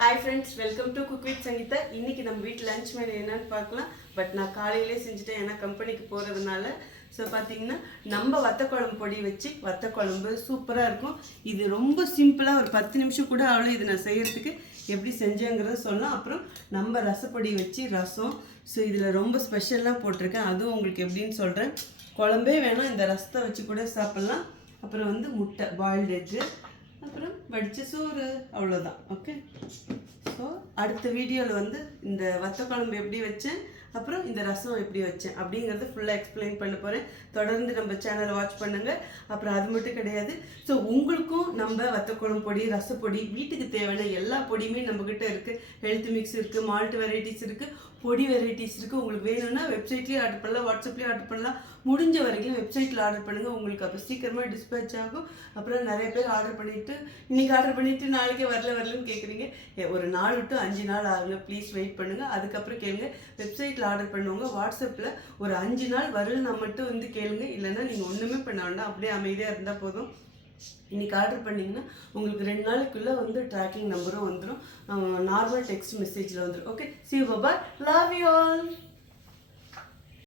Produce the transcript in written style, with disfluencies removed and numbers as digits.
Hi friends, welcome to cook with Sangeetha. இன்றைக்கி நம்ம வீட்டில் லஞ்ச் மெனு என்னன்னு பார்க்கலாம். பட் நான் காலையிலே செஞ்சுட்டேன், ஏன்னா கம்பெனிக்கு போகிறதுனால. ஸோ பார்த்தீங்கன்னா நம்ம வத்தக்குழம்பு பொடி வச்சு வத்தக்குழம்பு சூப்பராக இருக்கும். இது ரொம்ப சிம்பிளாக ஒரு 10 நிமிஷம் கூட அவ்வளோ. இது நான் செய்கிறதுக்கு எப்படி செஞ்சேங்கிறத சொல்லலாம். அப்புறம் நம்ம ரசப்பொடி வச்சு ரசம். ஸோ இதில் ரொம்ப ஸ்பெஷலாக போட்டிருக்கேன், அதுவும் உங்களுக்கு எப்படின்னு சொல்கிறேன். குழம்பே வேணாம், இந்த ரசத்தை வச்சு கூட சாப்பிட்லாம். அப்புறம் முட்டை பாயில்டு எக்கு, அப்புறம் வடித்த சோறு, அவ்வளோதான். ஓகே. ஸோ அடுத்த வீடியோவில் இந்த வத்த குழம்பு எப்படி வச்சேன், அப்புறம் இந்த ரசம் எப்படி வச்சேன் அப்படிங்கிறத ஃபுல்லாக எக்ஸ்பிளைன் பண்ண போகிறேன். தொடர்ந்து நம்ம சேனலை வாட்ச் பண்ணுங்கள். அப்புறம் அது மட்டும் கிடையாது, ஸோ உங்களுக்கும் நம்ம வத்தக்குழம்பு பொடி, ரசப்பொடி, வீட்டுக்கு தேவையான எல்லா பொடியுமே நம்மக்கிட்ட இருக்குது. ஹெல்த் மிக்ஸ் இருக்குது, மால்ட் வெரைட்டிஸ் இருக்குது, பொடி வெரைட்டிஸ் இருக்குது. உங்களுக்கு வேணும்னா வெப்சைட்லேயும் ஆர்டர் பண்ணலாம், வாட்ஸ்அப்லேயும் ஆர்டர் பண்ணலாம். முடிஞ்ச வரைக்கும் வெப்சைட்டில் ஆர்டர் பண்ணுங்கள், உங்களுக்கு அப்போ சீக்கிரமாக டிஸ்பேச் ஆகும். அப்புறம் நிறைய பேர் ஆர்டர் பண்ணிவிட்டு இன்றைக்கி ஆர்டர் பண்ணிவிட்டு நாளைக்கே வரலன்னு கேட்குறீங்க. ஒரு 4 to 5 நாள் ஆகுங்க, ப்ளீஸ் வெயிட் பண்ணுங்கள். அதுக்கப்புறம் கேளுங்க. வெப்சைட்டில் ஆர்டர் பண்ணுவாங்க, வாட்ஸ்அப்பில் ஒரு 5 நாள் வரலன்னா மட்டும் கேளுங்க. இல்லைன்னா நீங்கள் ஒன்றுமே பண்ண வேண்டாம், அப்படியே அமைதியாக இருந்தால் போதும். இன்றைக்கி ஆர்டர் பண்ணிங்கன்னா உங்களுக்கு 2 நாளைக்குள்ளே ட்ராக்கிங் நம்பரும் வந்துடும், நார்மல் டெக்ஸ்ட் மெசேஜில் வந்துடும். Okay, see you, bye bye, love you all.